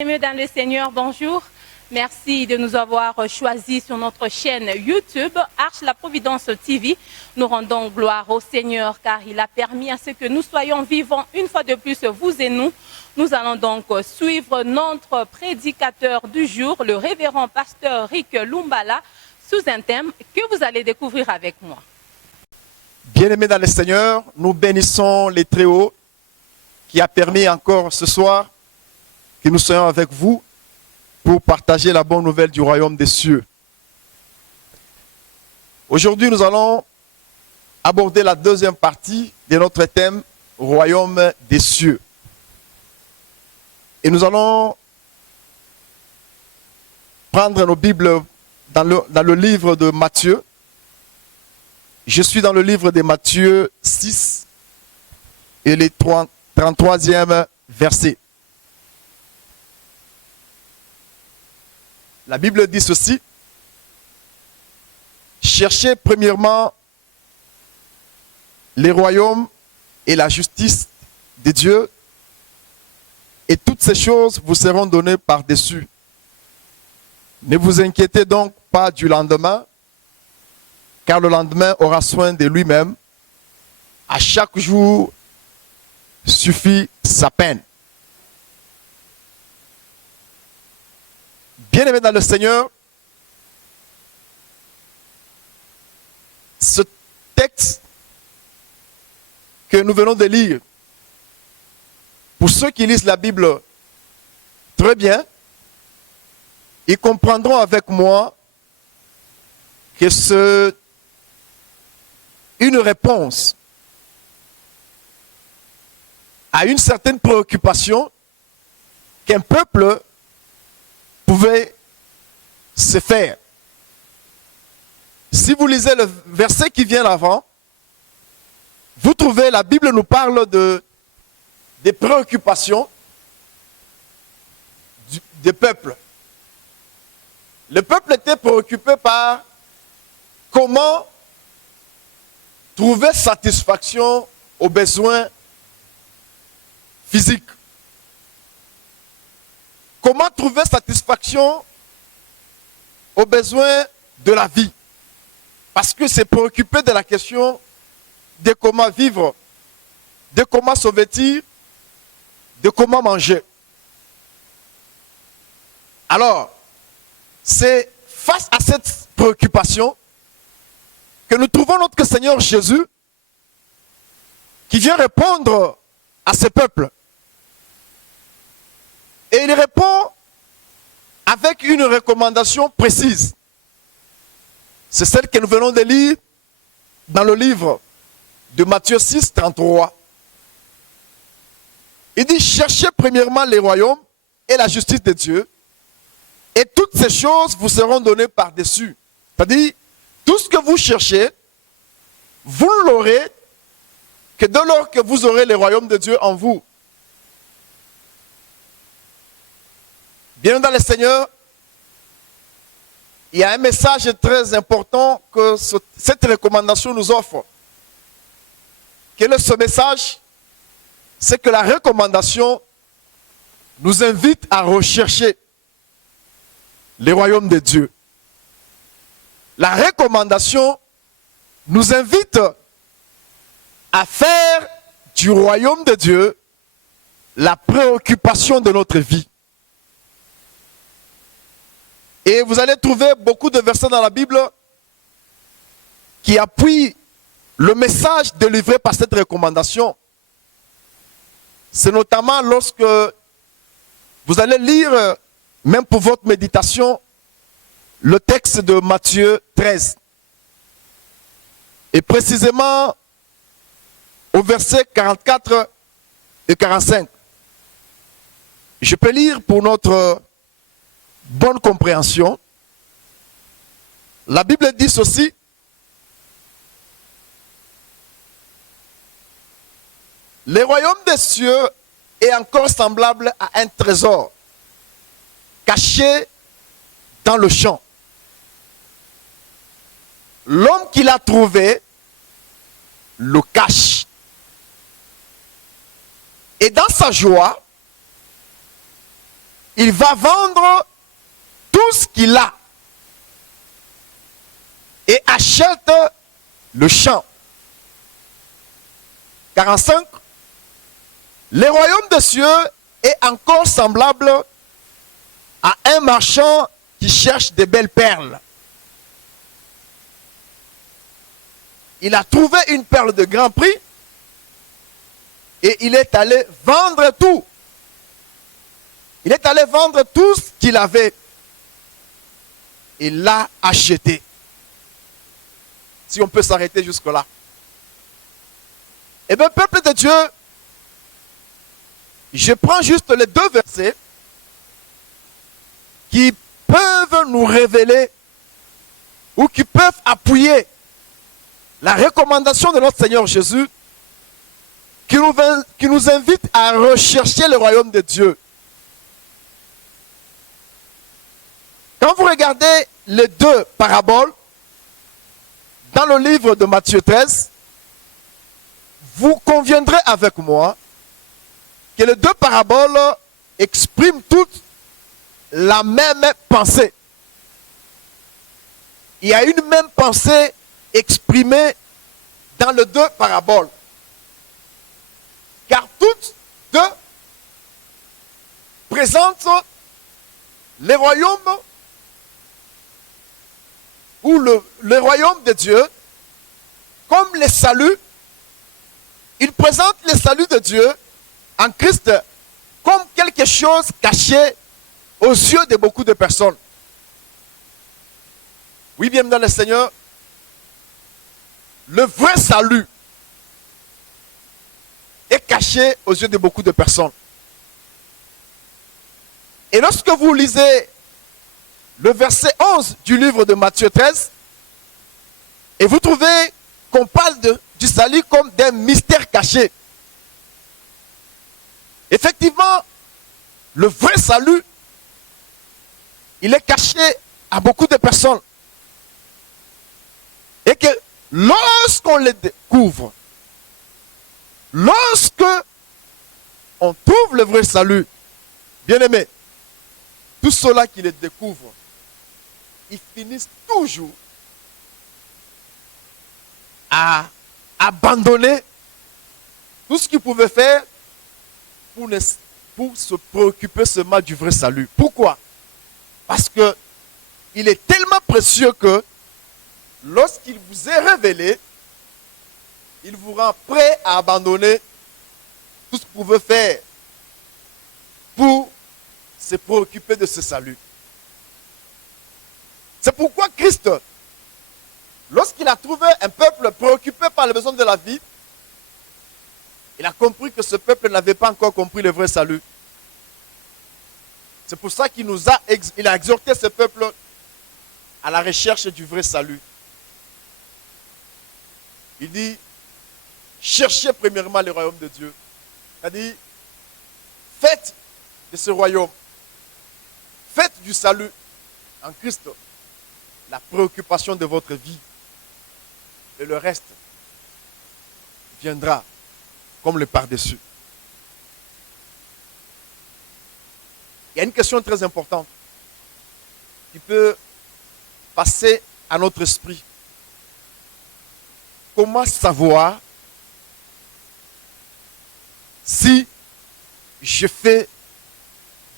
Amis dans le Seigneur, bonjour. Merci de nous avoir choisis sur notre chaîne YouTube, Arche la Providence TV. Nous rendons gloire au Seigneur car il a permis à ce que nous soyons vivants une fois de plus, vous et nous. Nous allons donc suivre notre prédicateur du jour, le révérend pasteur Rick Lumbala, sous un thème que vous allez découvrir avec moi. Bien-aimés dans le Seigneur, nous bénissons les Très-Hauts qui a permis encore ce soir que nous soyons avec vous pour partager la bonne nouvelle du royaume des cieux. Aujourd'hui, nous allons aborder la deuxième partie de notre thème, royaume des cieux. Et nous allons prendre nos Bibles dans le livre de Matthieu. Je suis dans le livre de Matthieu 6 et les 33e verset. La Bible dit ceci: cherchez premièrement les royaumes et la justice de Dieu, et toutes ces choses vous seront données par-dessus. Ne vous inquiétez donc pas du lendemain, car le lendemain aura soin de lui-même. À chaque jour suffit sa peine. Bien-aimés dans le Seigneur, ce texte que nous venons de lire, pour ceux qui lisent la Bible très bien, ils comprendront avec moi que c'est une réponse à une certaine préoccupation qu'un peuple pouvait se faire. Si vous lisez le verset qui vient avant, vous trouvez, la Bible nous parle des préoccupations des peuples. Le peuple était préoccupé par comment trouver satisfaction aux besoins physiques. Comment trouver satisfaction aux besoins de la vie? Parce que c'est préoccupé de la question de comment vivre, de comment se vêtir, de comment manger. Alors, c'est face à cette préoccupation que nous trouvons notre Seigneur Jésus qui vient répondre à ce peuple. Et il répond avec une recommandation précise. C'est celle que nous venons de lire dans le livre de Matthieu 6, 33. Il dit: cherchez premièrement les royaumes et la justice de Dieu, et toutes ces choses vous seront données par-dessus. C'est-à-dire, tout ce que vous cherchez, vous l'aurez que dès lors que vous aurez les royaumes de Dieu en vous. Bien dans le Seigneur, il y a un message très important que cette recommandation nous offre. Quel est ce message? C'est que la recommandation nous invite à rechercher les royaumes de Dieu. La recommandation nous invite à faire du royaume de Dieu la préoccupation de notre vie. Et vous allez trouver beaucoup de versets dans la Bible qui appuient le message délivré par cette recommandation. C'est notamment lorsque vous allez lire, même pour votre méditation, le texte de Matthieu 13. Et précisément au verset 44 et 45. Je peux lire pour notre bonne compréhension. La Bible dit ceci: le royaume des cieux est encore semblable à un trésor caché dans le champ. L'homme qui l'a trouvé le cache. Et dans sa joie, il va vendre tout ce qu'il a et achète le champ. 45. Le royaume des cieux est encore semblable à un marchand qui cherche des belles perles. Il a trouvé une perle de grand prix et il est allé vendre tout. Il est allé vendre tout ce qu'il avait. Il l'a acheté. Si on peut s'arrêter jusque-là. Eh bien, peuple de Dieu, je prends juste les deux versets qui peuvent nous révéler ou qui peuvent appuyer la recommandation de notre Seigneur Jésus qui nous invite à rechercher le royaume de Dieu. Quand vous regardez les deux paraboles dans le livre de Matthieu 13, vous conviendrez avec moi que les deux paraboles expriment toutes la même pensée. Il y a une même pensée exprimée dans les deux paraboles. Car toutes deux présentent les royaumes ou le royaume de Dieu comme le salut. Il présente le salut de Dieu en Christ comme quelque chose caché aux yeux de beaucoup de personnes. Oui, bien dans le Seigneur, le vrai salut est caché aux yeux de beaucoup de personnes. Et lorsque vous lisez le verset 11 du livre de Matthieu 13, et vous trouvez qu'on parle du salut comme d'un mystère caché. Effectivement, le vrai salut, il est caché à beaucoup de personnes. Et que lorsqu'on le découvre, lorsque on trouve le vrai salut, bien aimé, tous ceux-là qui le découvrent, ils finissent toujours à abandonner tout ce qu'ils pouvaient faire pour se préoccuper seulement du vrai salut. Pourquoi? Parce que il est tellement précieux que lorsqu'il vous est révélé, il vous rend prêt à abandonner tout ce que vous pouvez faire pour se préoccuper de ce salut. C'est pourquoi Christ, lorsqu'il a trouvé un peuple préoccupé par les besoins de la vie, il a compris que ce peuple n'avait pas encore compris le vrai salut. C'est pour ça qu'il a exhorté ce peuple à la recherche du vrai salut. Il dit, cherchez premièrement le royaume de Dieu. C'est-à-dire, faites de ce royaume, faites du salut en Christ la préoccupation de votre vie. Et le reste viendra comme le par-dessus. Il y a une question très importante qui peut passer à notre esprit. Comment savoir si je fais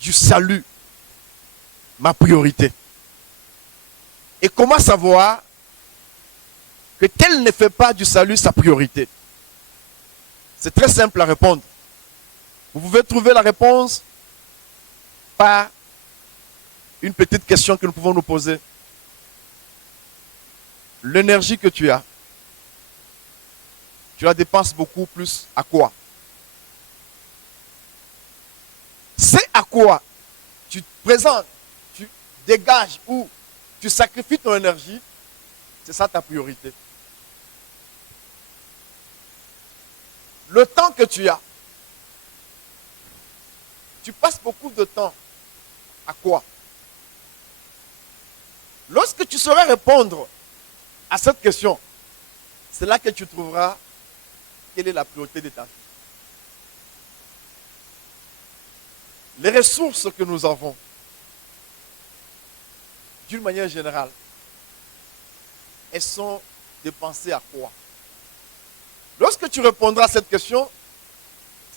du salut ma priorité? Et comment savoir que tel ne fait pas du salut sa priorité? C'est très simple à répondre. Vous pouvez trouver la réponse par une petite question que nous pouvons nous poser. L'énergie que tu la dépenses beaucoup plus à quoi? C'est à quoi tu te présentes, tu dégages ou tu sacrifies ton énergie, c'est ça ta priorité. Le temps que tu as, tu passes beaucoup de temps à quoi? Lorsque tu sauras répondre à cette question, c'est là que tu trouveras quelle est la priorité de ta vie. les ressources que nous avons, d'une manière générale, elles sont dépensées à quoi? Lorsque tu répondras à cette question,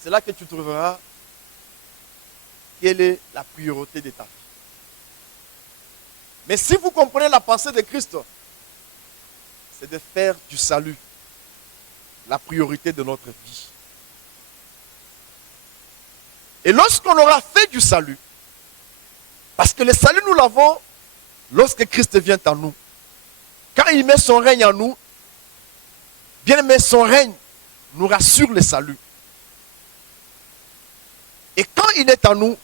c'est là que tu trouveras quelle est la priorité de ta vie. Mais si vous comprenez la pensée de Christ, c'est de faire du salut la priorité de notre vie. Et lorsqu'on aura fait du salut, parce que le salut nous l'avons lorsque Christ vient en nous. Quand il met son règne en nous, bien aimé, son règne nous rassure le salut. Et quand il est en nous,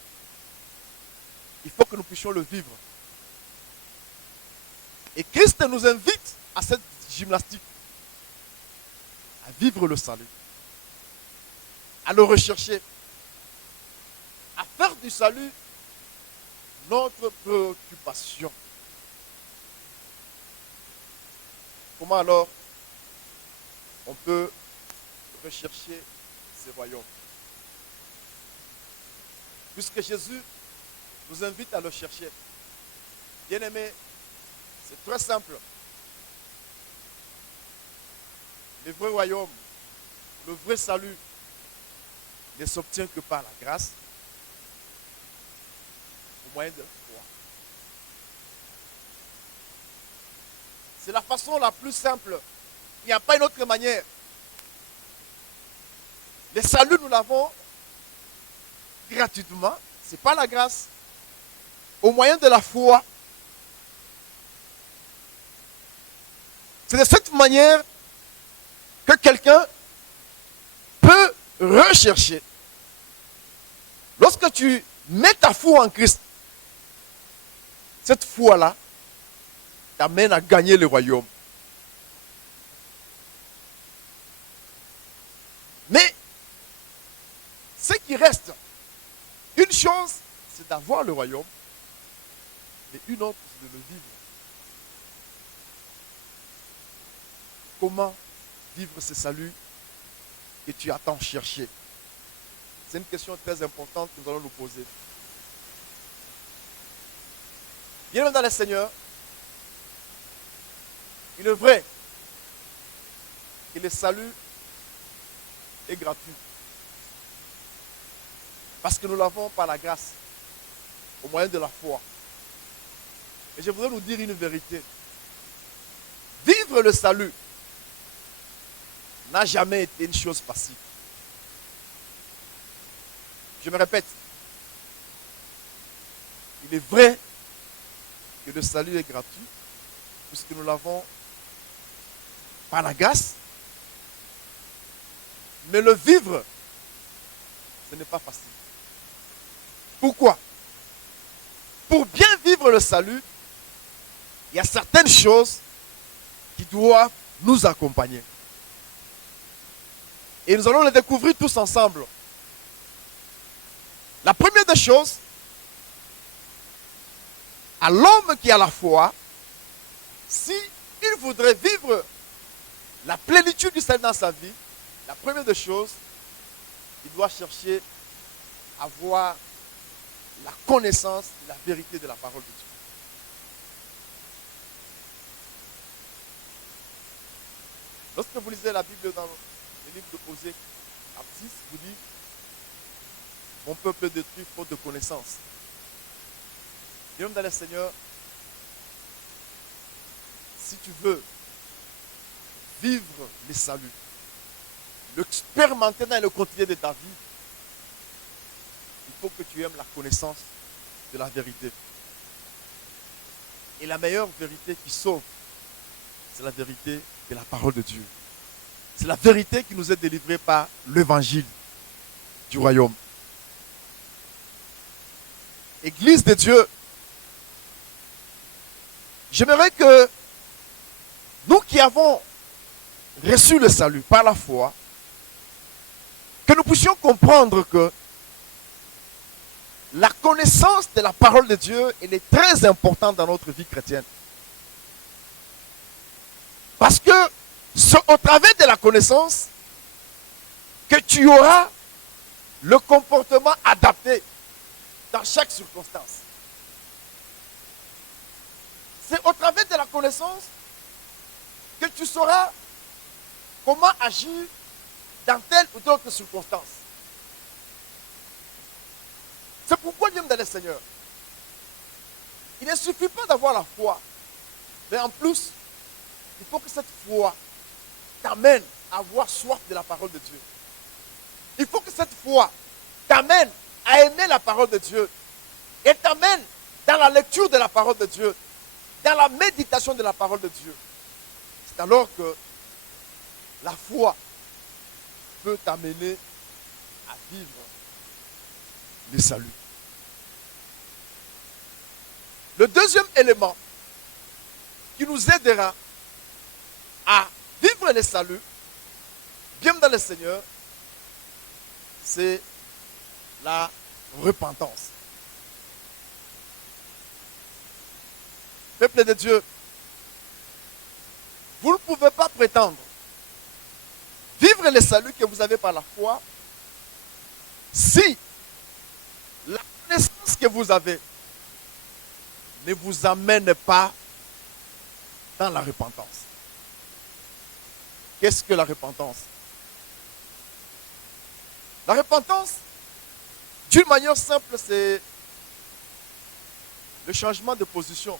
il faut que nous puissions le vivre. Et Christ nous invite à cette gymnastique, à vivre le salut, à le rechercher, à faire du salut notre préoccupation. Comment alors on peut rechercher ces royaumes? Puisque Jésus nous invite à le chercher. Bien-aimés, c'est très simple. Le vrai royaume, le vrai salut ne s'obtient que par la grâce, au moyen de la foi. C'est la façon la plus simple. Il n'y a pas une autre manière. Le salut, nous l'avons gratuitement. Ce n'est pas la grâce. Au moyen de la foi. C'est de cette manière que quelqu'un peut rechercher. Lorsque tu mets ta foi en Christ, cette foi-là t'amène à gagner le royaume. Mais ce qui reste, une chose, c'est d'avoir le royaume, et une autre, c'est de le vivre. Comment vivre ce salut que tu as tant cherché? C'est une question très importante que nous allons nous poser. Bien dans le Seigneur, il est vrai que le salut est gratuit. Parce que nous l'avons par la grâce, au moyen de la foi. Et je voudrais nous dire une vérité. Vivre le salut n'a jamais été une chose facile. Je me répète. Il est vrai que le salut est gratuit, puisque nous l'avons par la grâce. Mais le vivre, ce n'est pas facile. Pourquoi? Pour bien vivre le salut, il y a certaines choses qui doivent nous accompagner. Et nous allons les découvrir tous ensemble. La première des choses, à l'homme qui a la foi, si il voudrait vivre la plénitude du salut dans sa vie, la première des choses, il doit chercher à avoir la connaissance de la vérité de la parole de Dieu. Lorsque vous lisez la Bible dans le livre de Osée, à 6, vous dit, mon peuple est détruit faute de connaissance. Et même dans le Seigneur, si tu veux vivre le salut, l'expérimenter dans le quotidien de ta vie, il faut que tu aimes la connaissance de la vérité. Et la meilleure vérité qui sauve, c'est la vérité de la parole de Dieu. C'est la vérité qui nous est délivrée par l'évangile du royaume. Église de Dieu, j'aimerais que nous qui avons reçu le salut par la foi, que nous puissions comprendre que la connaissance de la parole de Dieu, elle est très importante dans notre vie chrétienne. Parce que c'est au travers de la connaissance que tu auras le comportement adapté dans chaque circonstance. C'est au travers de la connaissance que tu sauras comment agir dans telle ou telle autre circonstance. C'est pourquoi j'aime dans le Seigneur. Il ne suffit pas d'avoir la foi, mais en plus, il faut que cette foi t'amène à avoir soif de la parole de Dieu. Il faut que cette foi t'amène à aimer la parole de Dieu et t'amène dans la lecture de la parole de Dieu, dans la méditation de la parole de Dieu. C'est alors que la foi peut t'amener à vivre le salut. Le deuxième élément qui nous aidera à vivre le salut, bien dans le Seigneur, c'est la repentance. Peuple de Dieu, vous ne pouvez pas prétendre vivre le salut que vous avez par la foi si la connaissance que vous avez ne vous amène pas dans la repentance. Qu'est-ce que la repentance? La repentance, d'une manière simple, c'est le changement de position.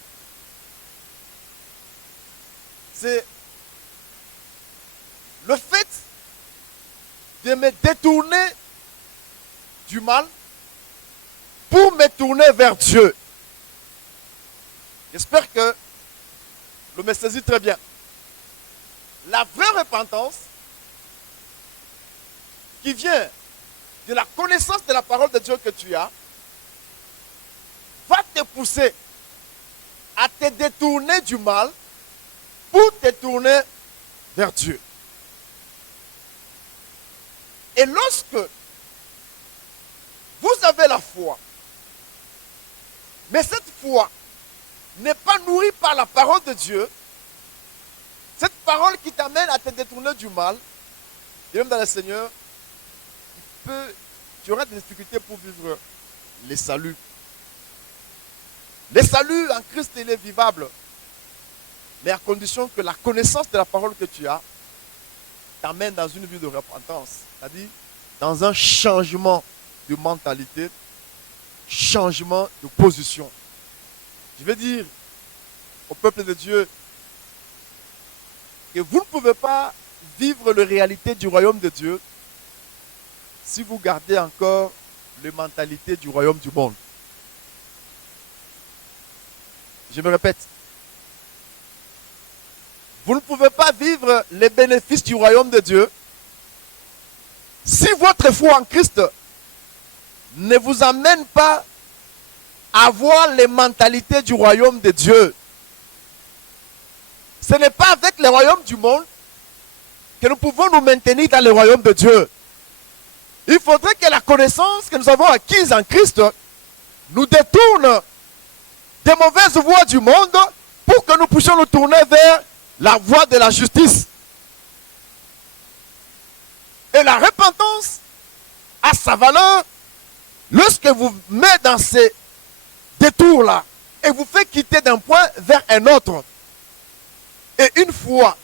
C'est le fait de me détourner du mal pour me tourner vers Dieu. J'espère que vous me saisissez très bien. La vraie repentance qui vient de la connaissance de la parole de Dieu que tu as va te pousser à te détourner du mal pour te tourner vers Dieu. Et lorsque vous avez la foi, mais cette foi n'est pas nourrie par la parole de Dieu, cette parole qui t'amène à te détourner du mal, et même dans le Seigneur, tu auras des difficultés pour vivre les saluts. Le salut en Christ, il est vivable, mais à condition que la connaissance de la parole que tu as t'amène dans une vie de repentance, c'est-à-dire dans un changement de mentalité, changement de position. Je veux dire au peuple de Dieu que vous ne pouvez pas vivre la réalité du royaume de Dieu si vous gardez encore les mentalités du royaume du monde. Je me répète. Vous ne pouvez pas vivre les bénéfices du royaume de Dieu si votre foi en Christ ne vous amène pas à voir les mentalités du royaume de Dieu. Ce n'est pas avec le royaume du monde que nous pouvons nous maintenir dans le royaume de Dieu. Il faudrait que la connaissance que nous avons acquise en Christ nous détourne des mauvaises voies du monde pour que nous puissions nous tourner vers la voie de la justice. Et la repentance a sa valeur lorsque vous mettez dans ces détours-là et vous fait quitter d'un point vers un autre. Et une foi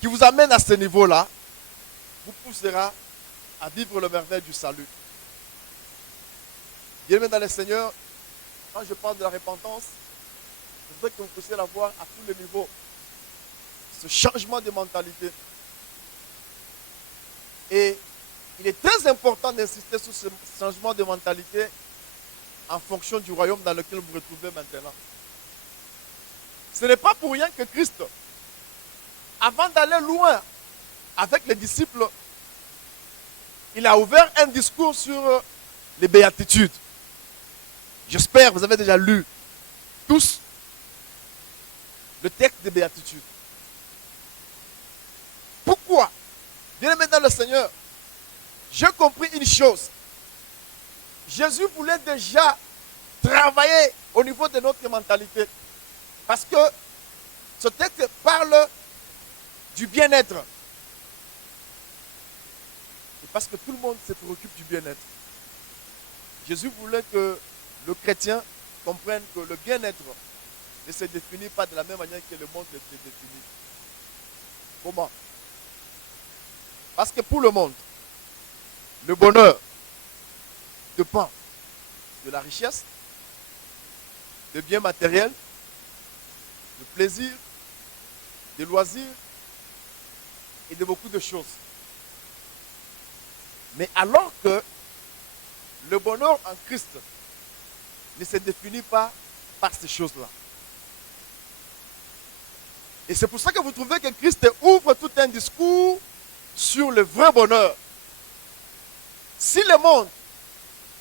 qui vous amène à ce niveau-là vous poussera à vivre le merveille du salut. Bien-aimés dans le Seigneur, quand je parle de la repentance, je voudrais que vous puissiez la voir à tous les niveaux. Ce changement de mentalité. Et il est très important d'insister sur ce changement de mentalité en fonction du royaume dans lequel vous vous retrouvez maintenant. Ce n'est pas pour rien que Christ, avant d'aller loin avec les disciples, il a ouvert un discours sur les béatitudes. J'espère que vous avez déjà lu tous le texte des béatitudes. Pourquoi? Bien-aimés dans le Seigneur, j'ai compris une chose. Jésus voulait déjà travailler au niveau de notre mentalité. Parce que ce texte parle du bien-être. Et parce que tout le monde se préoccupe du bien-être. Jésus voulait que le chrétien comprenne que le bien-être ne se définit pas de la même manière que le monde le définit. Comment? Parce que pour le monde, le bonheur dépend de la richesse, de biens matériels, de plaisir, de loisirs et de beaucoup de choses. Mais alors que le bonheur en Christ ne se définit pas par ces choses-là. Et c'est pour ça que vous trouvez que Christ ouvre tout un discours sur le vrai bonheur. Si le monde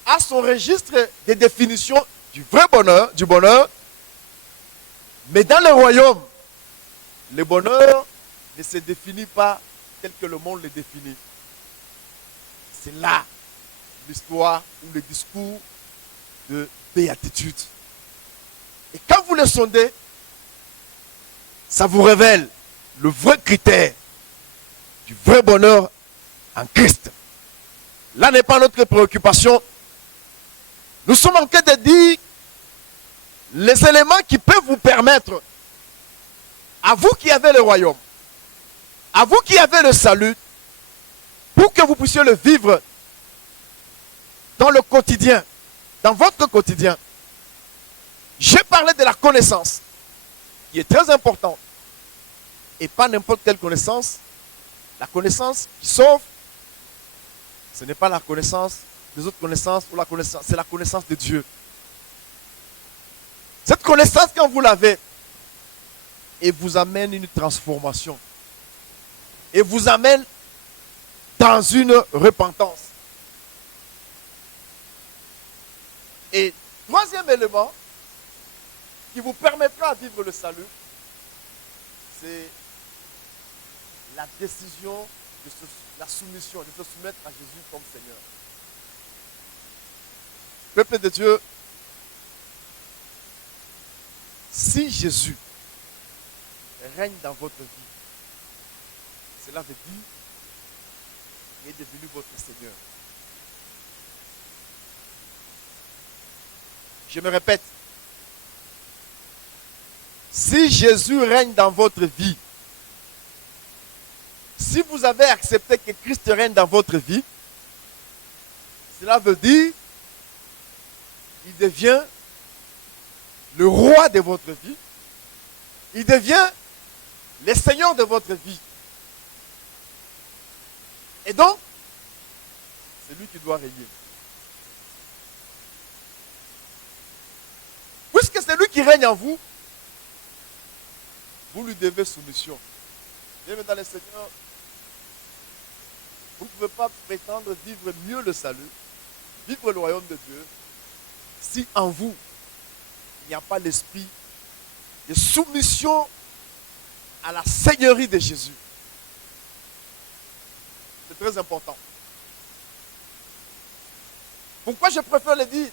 a son registre de définition du vrai bonheur, mais dans le royaume, le bonheur ne se définit pas tel que le monde le définit. C'est là l'histoire ou le discours de béatitude. Et quand vous le sondez, ça vous révèle le vrai critère du vrai bonheur en Christ. Là n'est pas notre préoccupation. Nous sommes en train de dire les éléments qui peuvent vous permettre, à vous qui avez le royaume, à vous qui avez le salut, pour que vous puissiez le vivre dans le quotidien, dans votre quotidien. J'ai parlé de la connaissance, qui est très importante, et pas n'importe quelle connaissance. La connaissance qui sauve, ce n'est pas la connaissance des autres connaissances, ou la connaissance, c'est la connaissance de Dieu. Cette connaissance, quand vous l'avez, et vous amène une transformation, et vous amène dans une repentance. Et troisième élément qui vous permettra de vivre le salut, c'est la décision de la soumission, de se soumettre à Jésus comme Seigneur. Peuple de Dieu, si Jésus règne dans votre vie, cela veut dire qu'il est devenu votre Seigneur. Je me répète, si Jésus règne dans votre vie, si vous avez accepté que Christ règne dans votre vie, cela veut dire qu'il devient le roi de votre vie, il devient le Seigneur de votre vie. Et donc, c'est lui qui doit régner. Puisque c'est lui qui règne en vous, vous lui devez soumission. Bien dans le Seigneur, vous ne pouvez pas prétendre vivre mieux le salut, vivre le royaume de Dieu, si en vous, il n'y a pas l'esprit de soumission à la seigneurie de Jésus. C'est très important. Pourquoi je préfère le dire?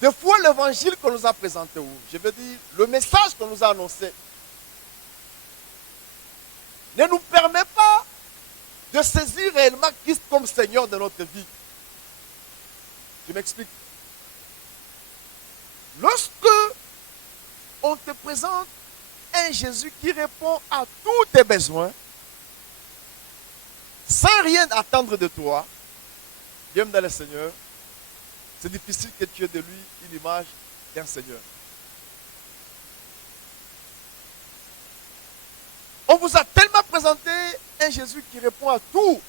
Des fois, l'évangile qu'on nous a présenté, je veux dire, le message qu'on nous a annoncé, ne nous permet pas de saisir réellement Christ comme Seigneur de notre vie. Je m'explique. Lorsque on te présente un Jésus qui répond à tous tes besoins, sans rien attendre de toi, bien dans le Seigneur, c'est difficile que tu aies de lui une image d'un Seigneur. On vous a tellement présenté un Jésus qui répond à tout,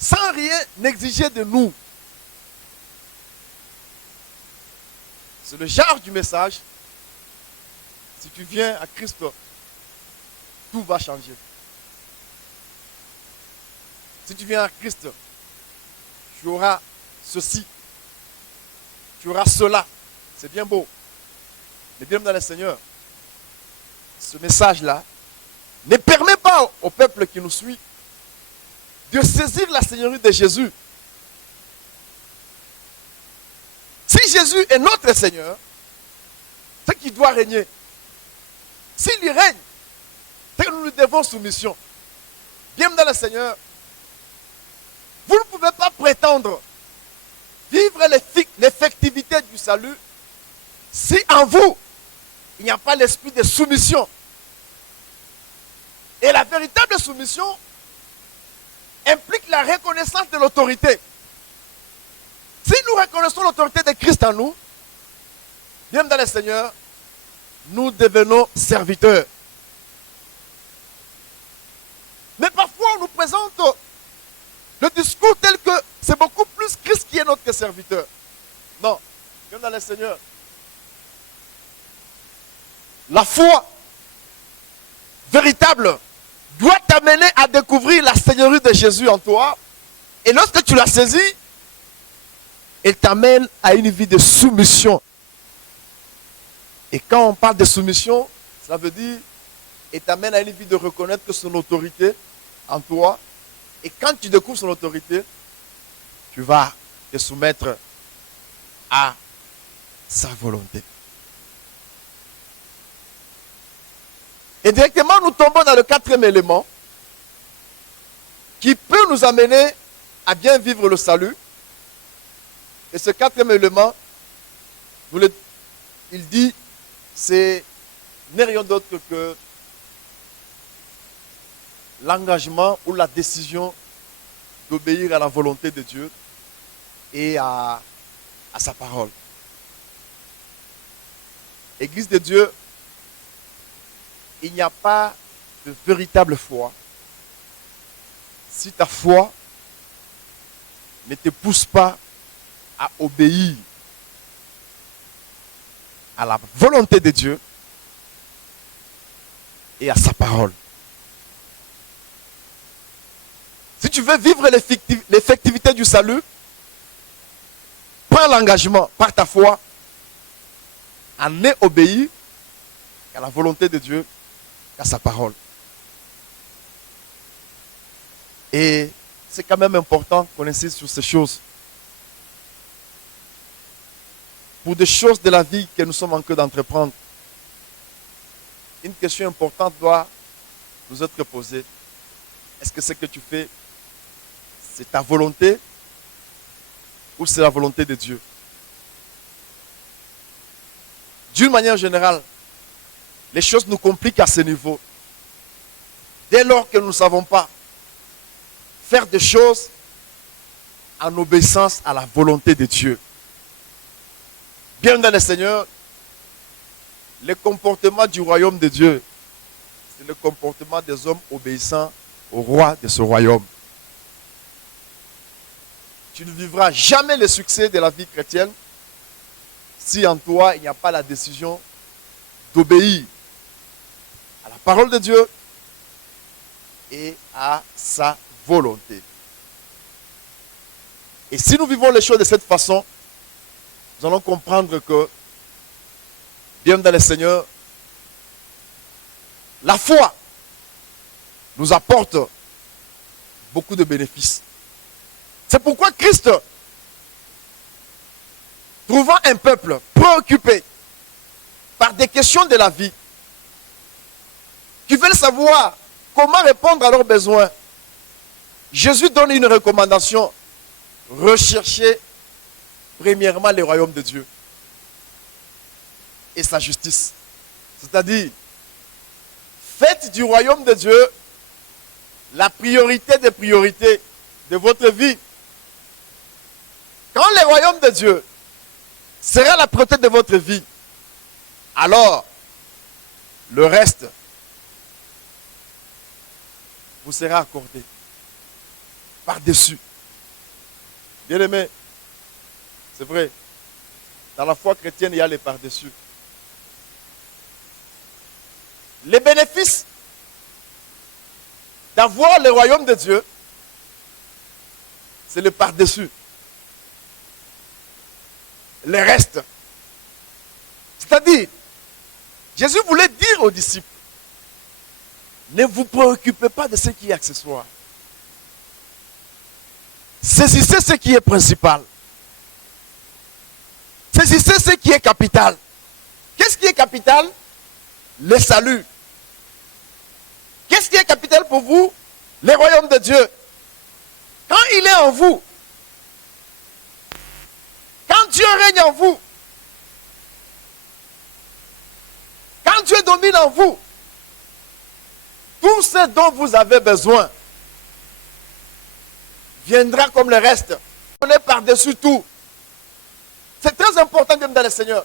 sans rien exiger de nous. C'est le genre du message. Si tu viens à Christ, tout va changer. Si tu viens à Christ, tu auras ceci, tu auras cela. C'est bien beau. Mais bien dans le Seigneur, ce message-là ne permet pas au peuple qui nous suit de saisir la seigneurie de Jésus. Si Jésus est notre Seigneur, c'est qu'il doit régner. S'il y règne, c'est que nous lui devons soumission. Bien dans le Seigneur, vous ne pouvez pas prétendre vivre l'effectivité du salut si en vous, il n'y a pas l'esprit de soumission? Et la véritable soumission implique la reconnaissance de l'autorité. Si nous reconnaissons l'autorité de Christ en nous, bien dans le Seigneur, nous devenons serviteurs. Mais parfois, on nous présente le discours tel que c'est beaucoup plus Christ qui est notre serviteur. Non, bien dans le Seigneur. La foi véritable doit t'amener à découvrir la Seigneurie de Jésus en toi. Et lorsque tu l'as saisi, elle t'amène à une vie de soumission. Et quand on parle de soumission, ça veut dire, elle t'amène à une vie de reconnaître son autorité en toi. Et quand tu découvres son autorité, tu vas te soumettre à sa volonté. Et directement, nous tombons dans le quatrième élément qui peut nous amener à bien vivre le salut. Et ce quatrième élément, il dit, c'est n'est rien d'autre que l'engagement ou la décision d'obéir à la volonté de Dieu et à sa parole. Église de Dieu, il n'y a pas de véritable foi si ta foi ne te pousse pas à obéir à la volonté de Dieu et à sa parole. Si tu veux vivre l'effectivité du salut, prends l'engagement par ta foi à ne obéir qu'à la volonté de Dieu, qu'à sa parole. Et c'est quand même important qu'on insiste sur ces choses. Pour des choses de la vie que nous sommes en train d'entreprendre, une question importante doit nous être posée. Est-ce que ce que tu fais, c'est ta volonté ou c'est la volonté de Dieu? D'une manière générale, les choses nous compliquent à ce niveau. Dès lors que nous ne savons pas faire des choses en obéissance à la volonté de Dieu. Bien dans le Seigneur, le comportement du royaume de Dieu, c'est le comportement des hommes obéissants au roi de ce royaume. Tu ne vivras jamais le succès de la vie chrétienne si en toi il n'y a pas la décision d'obéir à la parole de Dieu et à sa volonté. Et si nous vivons les choses de cette façon, nous allons comprendre que, bien dans le Seigneur, la foi nous apporte beaucoup de bénéfices. C'est pourquoi Christ, trouvant un peuple préoccupé par des questions de la vie, qui veulent savoir comment répondre à leurs besoins, Jésus donne une recommandation: recherchez premièrement le royaume de Dieu et sa justice. C'est-à-dire, faites du royaume de Dieu la priorité des priorités de votre vie. Quand le royaume de Dieu sera la priorité de votre vie, alors le reste vous sera accordé par-dessus. Bien-aimés, c'est vrai, dans la foi chrétienne, il y a les par-dessus. Les bénéfices d'avoir le royaume de Dieu, c'est le par-dessus. Le reste. C'est-à-dire, Jésus voulait dire aux disciples, ne vous préoccupez pas de ce qui est accessoire. Saisissez ce qui est principal. Saisissez ce qui est capital. Qu'est-ce qui est capital? Le salut. Qu'est-ce qui est capital pour vous? Le royaume de Dieu. Quand il est en vous, Dieu règne en vous, quand Dieu domine en vous, tout ce dont vous avez besoin viendra comme le reste. On est par-dessus tout. C'est très important même dans le Seigneur.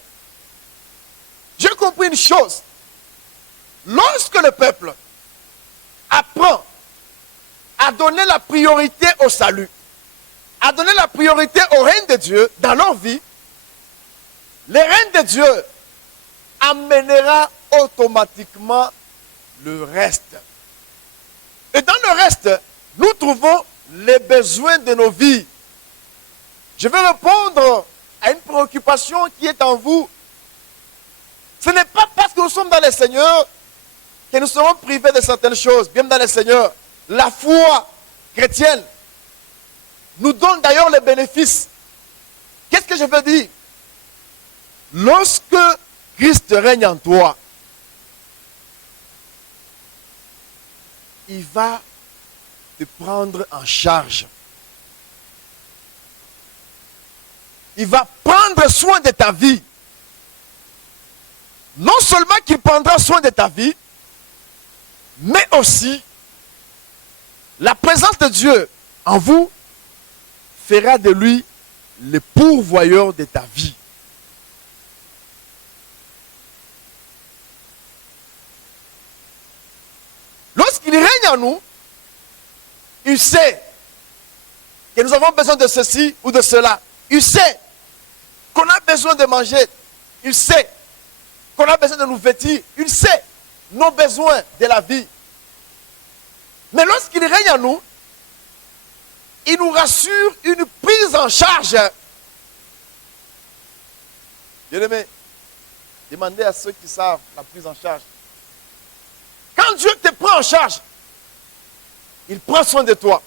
J'ai compris une chose. Lorsque le peuple apprend à donner la priorité au salut, à donner la priorité au règne de Dieu dans leur vie, le règne de Dieu amènera automatiquement le reste. Et dans le reste, nous trouvons les besoins de nos vies. Je vais répondre à une préoccupation qui est en vous. Ce n'est pas parce que nous sommes dans le Seigneur que nous serons privés de certaines choses. Bien dans le Seigneur, la foi chrétienne nous donne d'ailleurs les bénéfices. Qu'est-ce que je veux dire? Lorsque Christ règne en toi, il va te prendre en charge. Il va prendre soin de ta vie. Non seulement qu'il prendra soin de ta vie, mais aussi la présence de Dieu en vous fera de lui le pourvoyeur de ta vie. Lorsqu'il règne en nous, il sait que nous avons besoin de ceci ou de cela. Il sait qu'on a besoin de manger. Il sait qu'on a besoin de nous vêtir. Il sait nos besoins de la vie. Mais lorsqu'il règne en nous, il nous rassure une prise en charge. Bien-aimé, demandez à ceux qui savent la prise en charge. Quand Dieu te prend en charge, il prend soin de toi.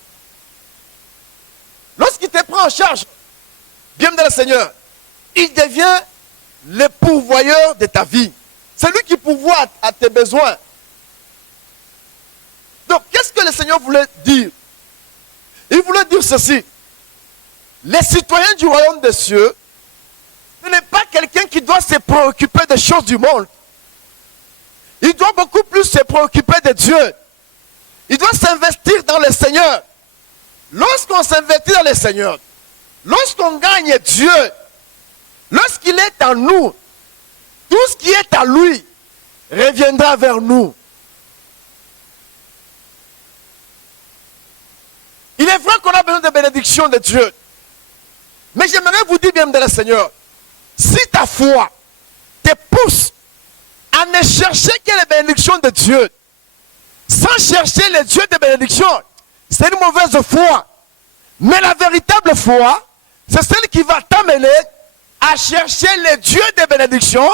Lorsqu'il te prend en charge, bien dans le Seigneur, il devient le pourvoyeur de ta vie. C'est lui qui pourvoit à tes besoins. Donc, qu'est-ce que le Seigneur voulait dire? Il voulait dire ceci. Les citoyens du royaume des cieux, ce n'est pas quelqu'un qui doit se préoccuper des choses du monde. Il doit beaucoup plus se préoccuper de Dieu. Il doit s'investir dans le Seigneur. Lorsqu'on s'investit dans le Seigneur, lorsqu'on gagne Dieu, lorsqu'il est en nous, tout ce qui est à lui reviendra vers nous. Il est vrai qu'on a besoin de bénédiction de Dieu. Mais j'aimerais vous dire bien de le Seigneur, si ta foi te pousse à ne chercher que les bénédictions de Dieu, sans chercher les dieux de bénédiction, c'est une mauvaise foi. Mais la véritable foi, c'est celle qui va t'amener à chercher les dieux de bénédiction.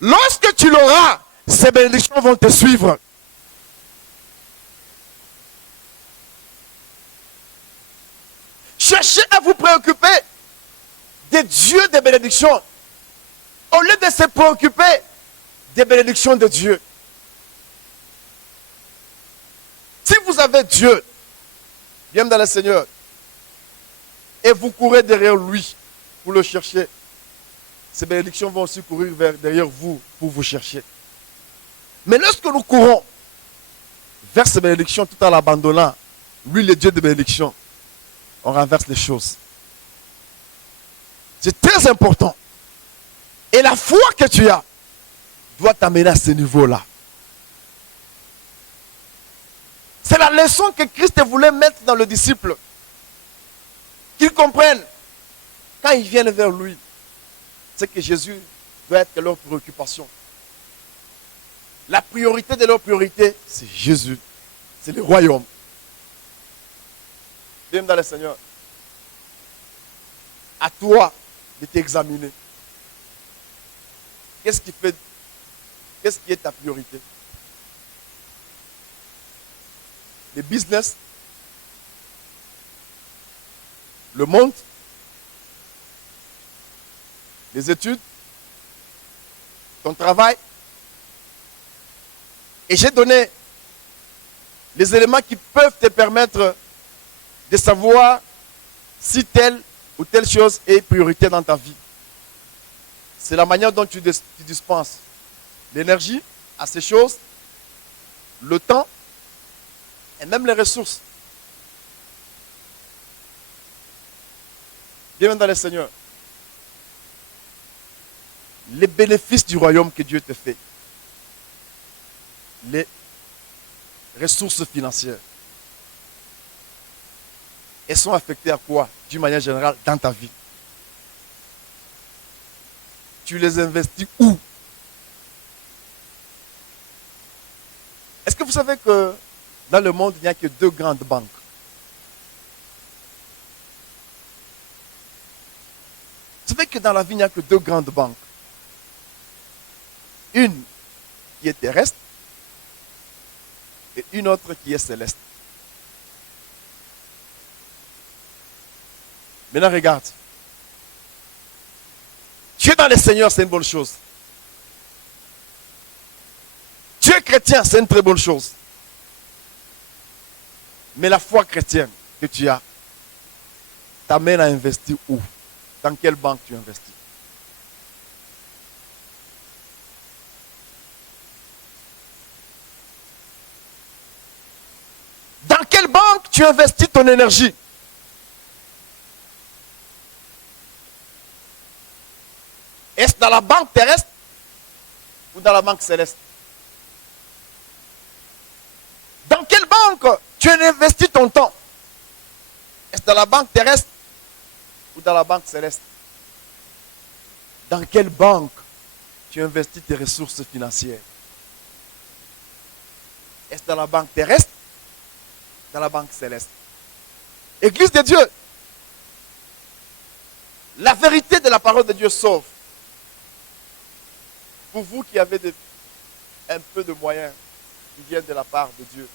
Lorsque tu l'auras, ces bénédictions vont te suivre. Cherchez à vous préoccuper des dieux de bénédiction au lieu de se préoccuper des bénédictions de Dieu. Si vous avez Dieu, bien dans le Seigneur, et vous courez derrière lui pour le chercher, ces bénédictions vont aussi courir derrière vous pour vous chercher. Mais lorsque nous courons vers ces bénédictions tout en l'abandonnant, lui le Dieu de bénédiction, on renverse les choses. C'est très important. Et la foi que tu as doit t'amener à ce niveau-là. C'est la leçon que Christ voulait mettre dans le disciple. Qu'ils comprennent, quand ils viennent vers lui, c'est que Jésus doit être leur préoccupation. La priorité de leur priorité, c'est Jésus. C'est le royaume. Viens dans le Seigneur. À toi de t'examiner. Qu'est-ce qui est ta priorité? Le business, le monde, les études, ton travail. Et j'ai donné les éléments qui peuvent te permettre de savoir si telle ou telle chose est priorité dans ta vie. c'est la manière dont tu dispenses l'énergie à ces choses, le temps et même les ressources. Bien dans le Seigneur. Les bénéfices du royaume que Dieu te fait. Les ressources financières. Elles sont affectées à quoi, d'une manière générale, dans ta vie? Tu les investis où? Est-ce que vous savez que dans le monde, il n'y a que 2 grandes banques? Vous savez que dans la vie, il n'y a que 2 grandes banques. Une qui est terrestre et une autre qui est céleste. Maintenant, regarde. Tu es dans le Seigneur, c'est une bonne chose. Tu es chrétien, c'est une très bonne chose. Mais la foi chrétienne que tu as t'amène à investir où? Dans quelle banque tu investis? Dans quelle banque tu investis ton énergie? Est-ce dans la banque terrestre ou dans la banque céleste? Dans quelle banque tu investis ton temps? Est-ce dans la banque terrestre ou dans la banque céleste? Dans quelle banque tu investis tes ressources financières? Est-ce dans la banque terrestre ou dans la banque céleste? Église de Dieu, la vérité de la parole de Dieu sauve. Pour vous qui avez un peu de moyens qui viennent de la part de Dieu,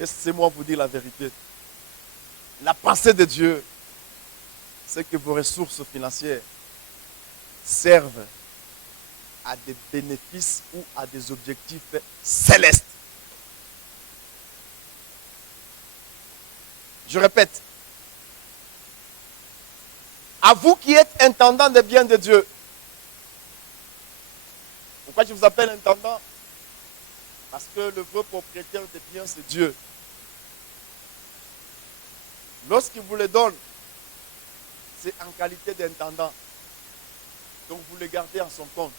laissez-moi vous dire la vérité. La pensée de Dieu, c'est que vos ressources financières servent à des bénéfices ou à des objectifs célestes. Je répète. À vous qui êtes intendant des biens de Dieu. Pourquoi je vous appelle intendant? Parce que le vrai propriétaire des biens, c'est Dieu. Lorsqu'il vous les donne, c'est en qualité d'intendant. Donc vous les gardez en son compte.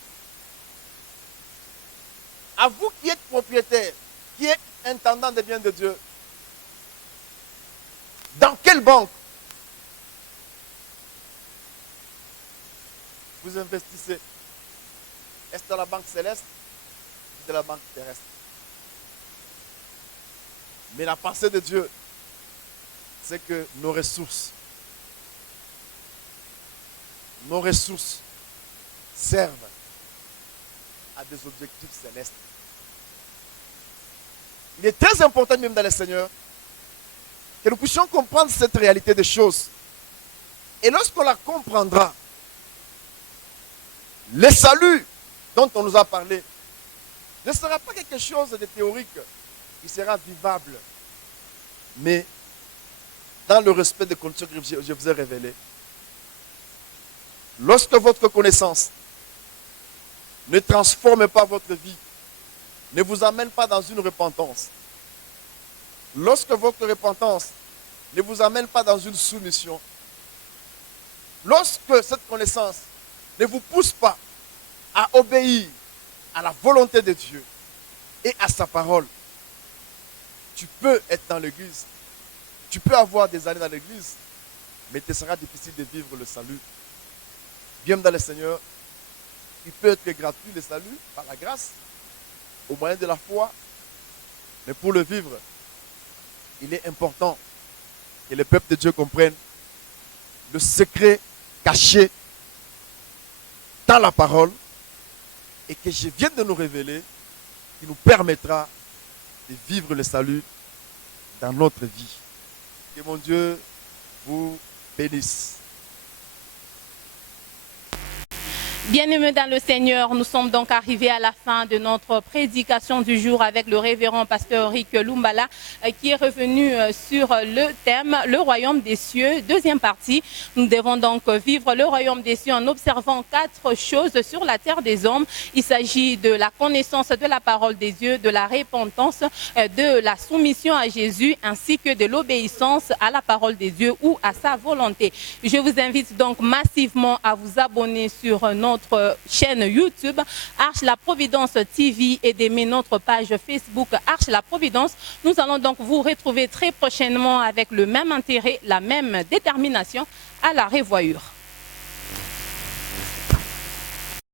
À vous qui êtes propriétaire, qui êtes intendant des biens de Dieu, dans quelle banque vous investissez? Est-ce dans la banque céleste ou de la banque terrestre? Mais la pensée de Dieu, c'est que nos ressources servent à des objectifs célestes. Il est très important, même dans le Seigneur, que nous puissions comprendre cette réalité des choses. Et lorsqu'on la comprendra, le salut dont on nous a parlé ne sera pas quelque chose de théorique, qui sera vivable, mais dans le respect des conditions que je vous ai révélées. Lorsque votre connaissance ne transforme pas votre vie, ne vous amène pas dans une repentance, lorsque votre repentance ne vous amène pas dans une soumission, lorsque cette connaissance ne vous pousse pas à obéir à la volonté de Dieu et à sa parole, tu peux être dans l'église, tu peux avoir des années dans l'église, mais il te sera difficile de vivre le salut. Bien dans le Seigneur, il peut être gratuit le salut par la grâce, au moyen de la foi, mais pour le vivre, il est important que le peuple de Dieu comprenne le secret caché dans la parole et que je viens de nous révéler, qui nous permettra de vivre le salut dans notre vie. Que mon Dieu vous bénisse. Bien-aimés dans le Seigneur, nous sommes donc arrivés à la fin de notre prédication du jour avec le révérend pasteur Rick Lumbala qui est revenu sur le thème « Le royaume des cieux ». Deuxième partie, nous devons donc vivre le royaume des cieux en observant 4 choses sur la terre des hommes. Il s'agit de la connaissance de la parole des dieux, de la repentance, de la soumission à Jésus ainsi que de l'obéissance à la parole des dieux ou à sa volonté. Je vous invite donc massivement à vous abonner sur notre chaîne YouTube Arche la Providence TV et d'aimer notre page Facebook Arche la Providence. Nous allons donc vous retrouver très prochainement avec le même intérêt, la même détermination. À la revoyure.